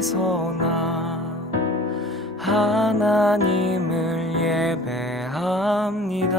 서나 하나님을 예배합니다.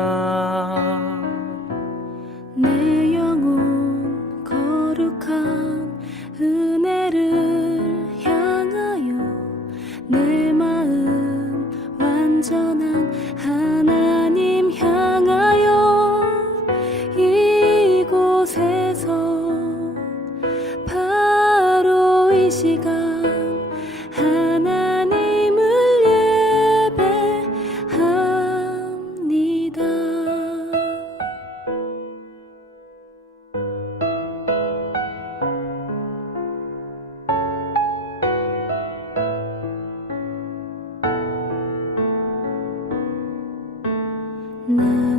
No.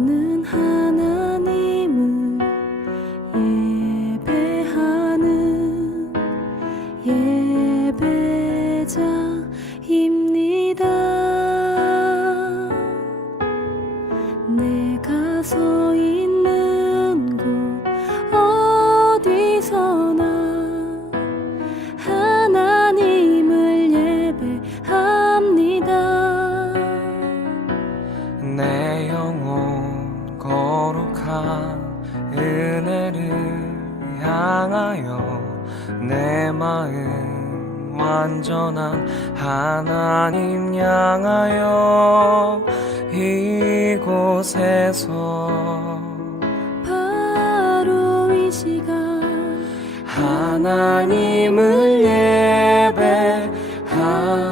come.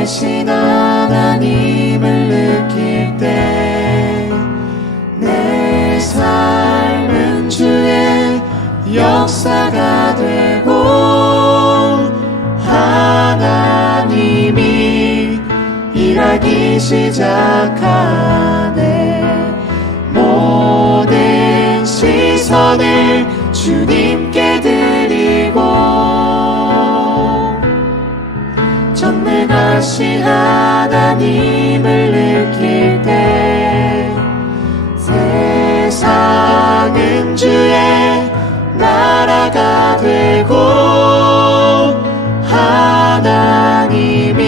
살아계신 하나님을 느낄 때 내 삶은 주의 역사가 되고 하나님이 일하기 시작하네. 모든 시선을 주님 전능하신 하나님을 느낄 때 세상은 주의 나라가 되고 하나님이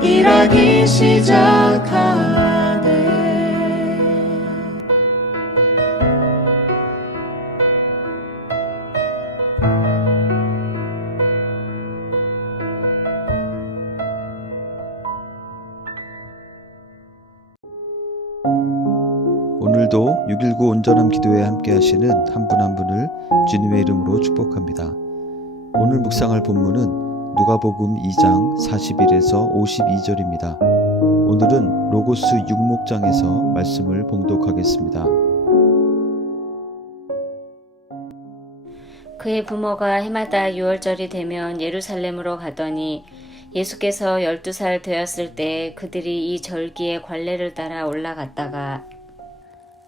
일하기 시작 619 온전함 기도에 함께 하시는 한 분 한 분을 주님의 이름으로 축복합니다. 오늘 묵상할 본문은 누가복음 2장 41에서 52절입니다. 오늘은 로고스 6목장에서 말씀을 봉독하겠습니다. 그의 부모가 해마다 6월절이 되면 예루살렘으로 가더니 예수께서 12살 되었을 때 그들이 이 절기의 관례를 따라 올라갔다가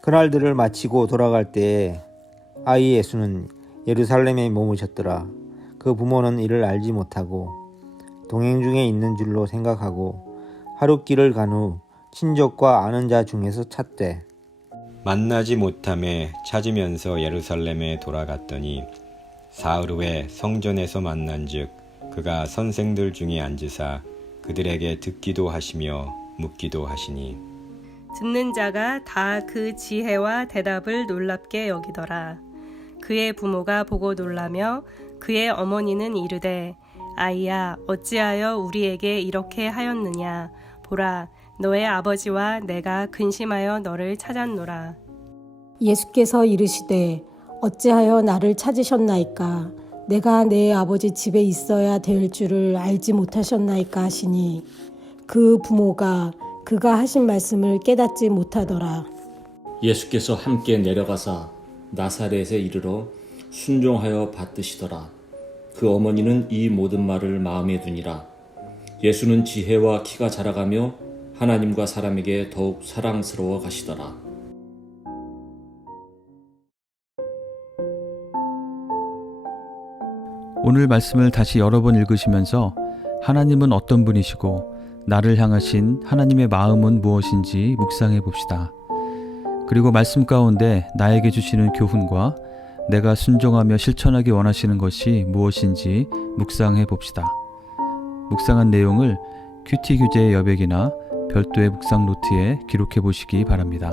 그날들을 마치고 돌아갈 때에 아이 예수는 예루살렘에 머무셨더라. 그 부모는 이를 알지 못하고 동행 중에 있는 줄로 생각하고 하루 길을 간 후 친족과 아는 자 중에서 찾되 만나지 못함에 찾으면서 예루살렘에 돌아갔더니 사흘 후에 성전에서 만난즉 그가 선생들 중에 앉으사 그들에게 듣기도 하시며 묻기도 하시니 듣는 자가 다 그 지혜와 대답을 놀랍게 여기더라. 그의 부모가 보고 놀라며 그의 어머니는 이르되 아이야 어찌하여 우리에게 이렇게 하였느냐 보라 너의 아버지와 내가 근심하여 너를 찾았노라. 예수께서 이르시되 어찌하여 나를 찾으셨나이까 내가 내 아버지 집에 있어야 될 줄을 알지 못하셨나이까 하시니 그 부모가 그가 하신 말씀을 깨닫지 못하더라 예수께서 함께 내려가사 나사렛에 이르러 순종하여 받드시더라. 그 어머니는 이 모든 말을 마음에 두니라. 예수는 지혜와 키가 자라가며 하나님과 사람에게 더욱 사랑스러워 가시더라. 오늘 말씀을 다시 여러 번 읽으시면서 하나님은 어떤 분이시고 나를 향하신 하나님의 마음은 무엇인지 묵상해 봅시다. 그리고 말씀 가운데 나에게 주시는 교훈과 내가 순종하며 실천하기 원하시는 것이 무엇인지 묵상해 봅시다. 묵상한 내용을 큐티 규제의 여백이나 별도의 묵상 노트에 기록해 보시기 바랍니다.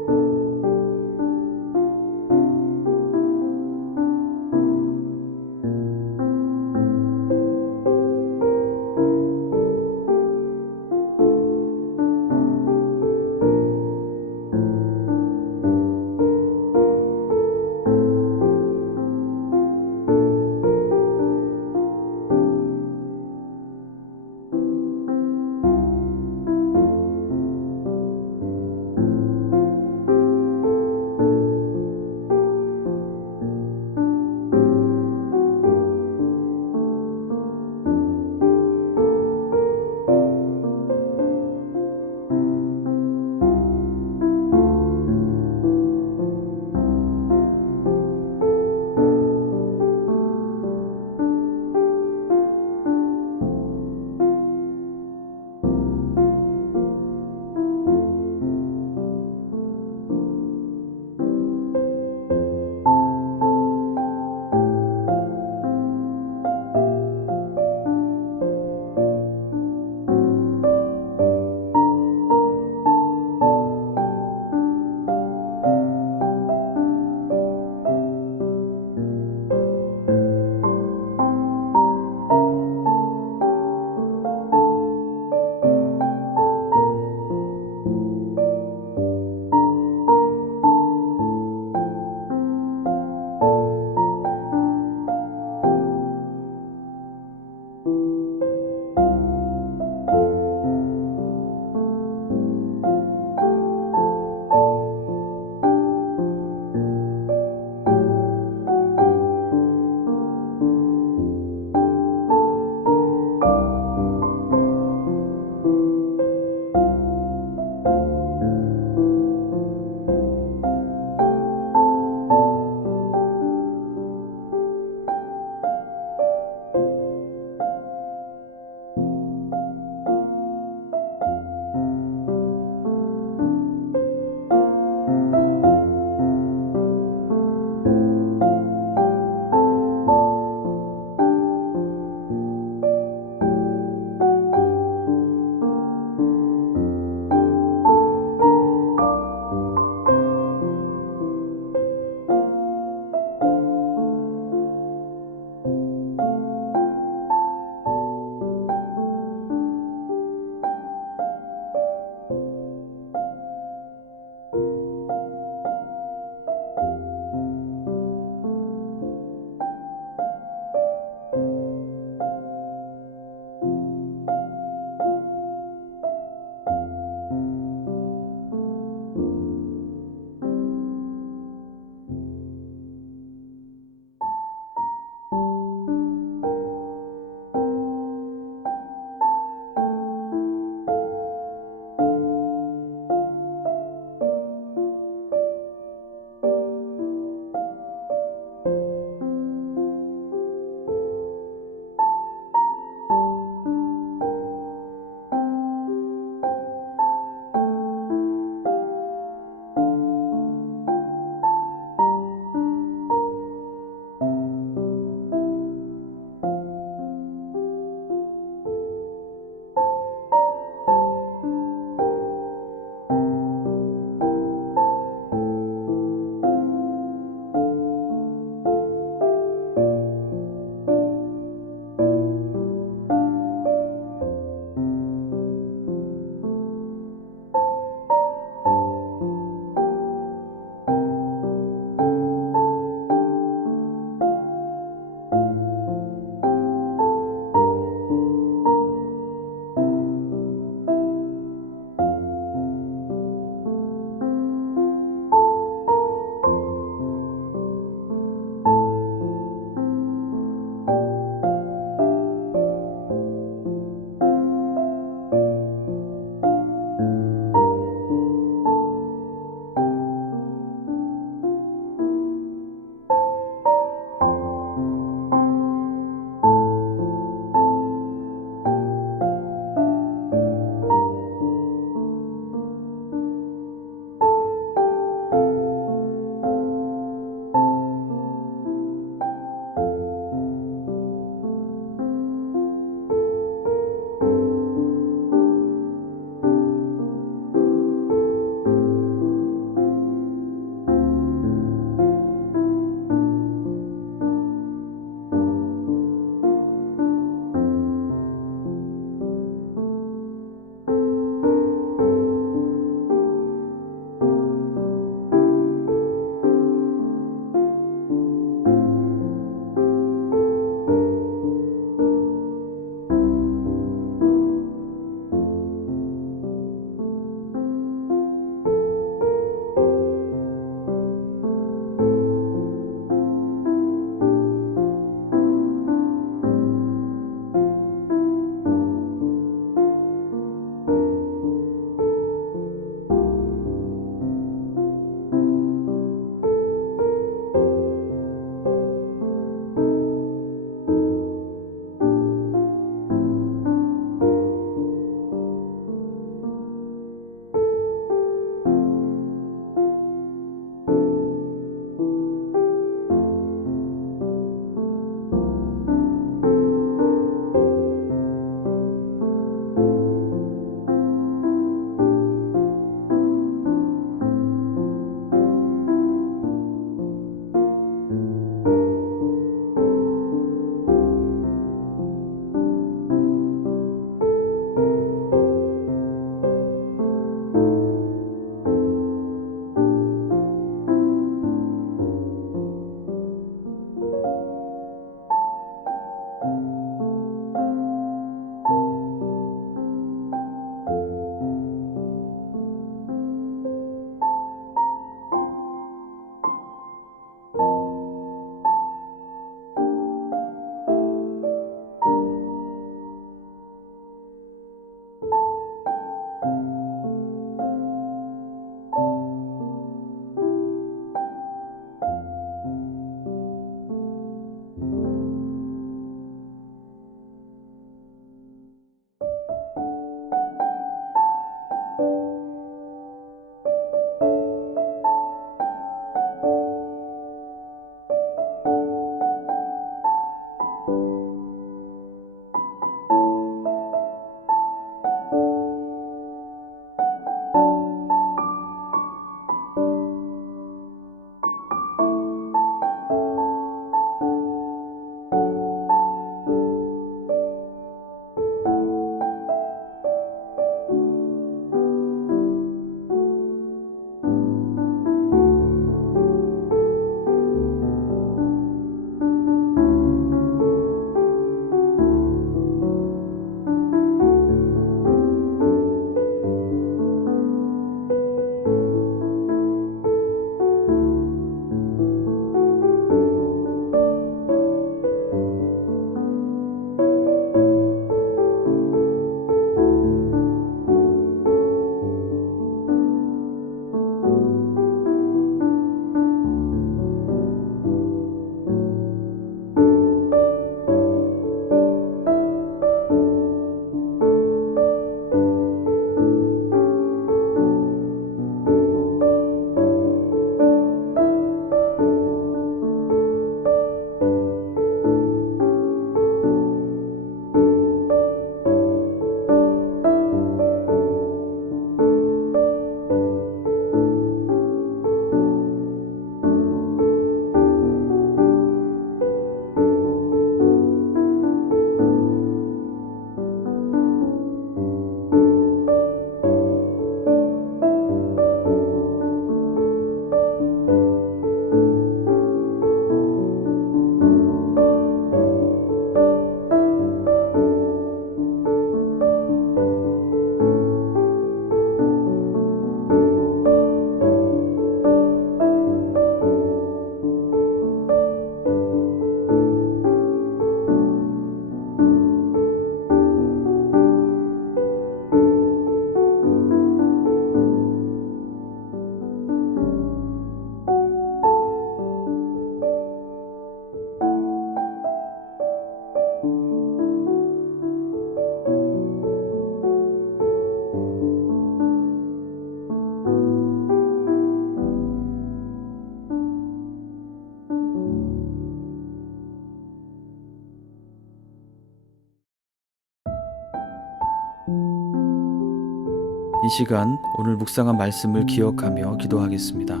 이 시간 오늘 묵상한 말씀을 기억하며 기도하겠습니다.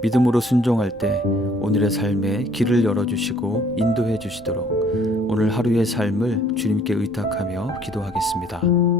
믿음으로 순종할 때 오늘의 삶에 길을 열어주시고 인도해 주시도록 오늘 하루의 삶을 주님께 의탁하며 기도하겠습니다.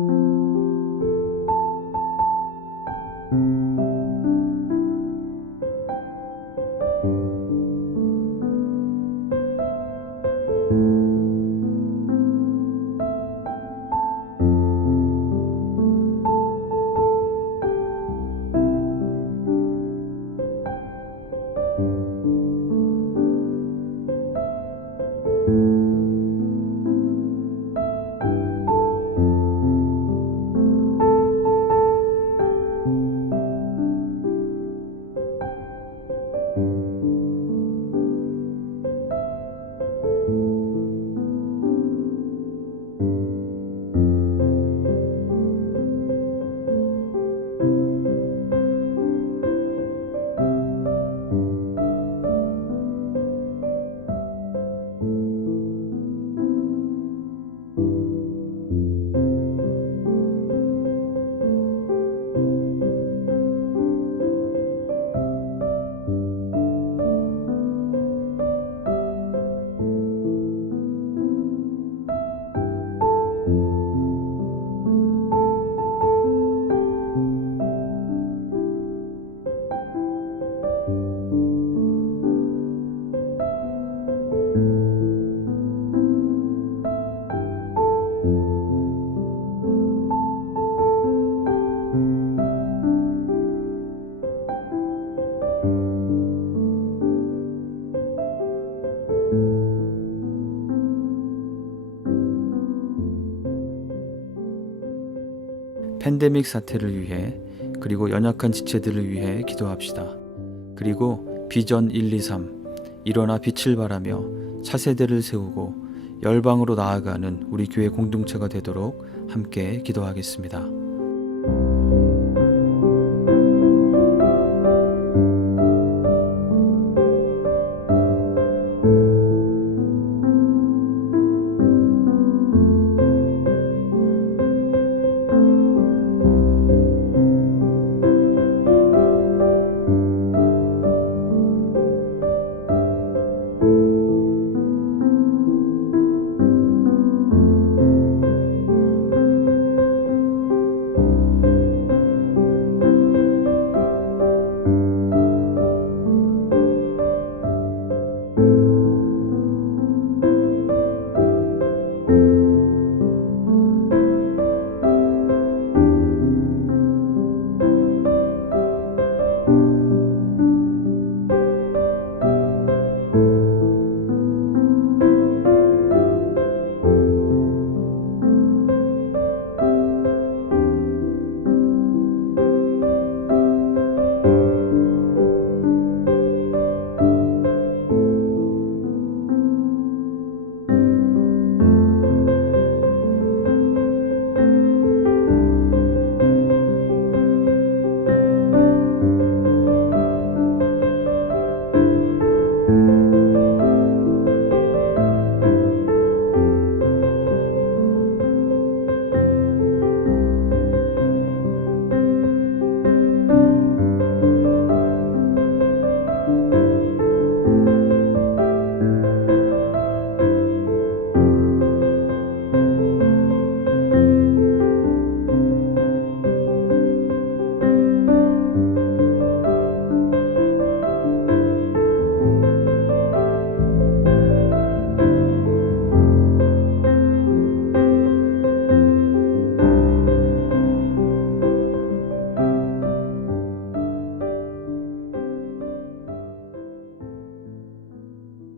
팬데믹 사태를 위해 그리고 연약한 지체들을 위해 기도합시다. 그리고 비전 123 일어나 빛을 발하며 차세대를 세우고 열방으로 나아가는 우리 교회 공동체가 되도록 함께 기도하겠습니다.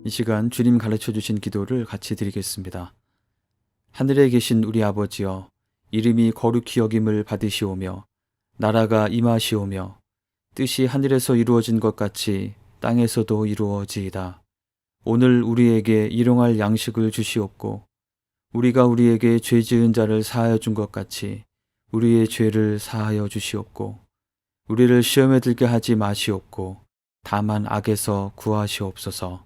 이 시간 주님 가르쳐 주신 기도를 같이 드리겠습니다. 하늘에 계신 우리 아버지여, 이름이 거룩히 여김을 받으시오며, 나라가 임하시오며, 뜻이 하늘에서 이루어진 것 같이 땅에서도 이루어지이다. 오늘 우리에게 일용할 양식을 주시옵고, 우리가 우리에게 죄 지은 자를 사하여 준 것 같이 우리의 죄를 사하여 주시옵고, 우리를 시험에 들게 하지 마시옵고, 다만 악에서 구하시옵소서.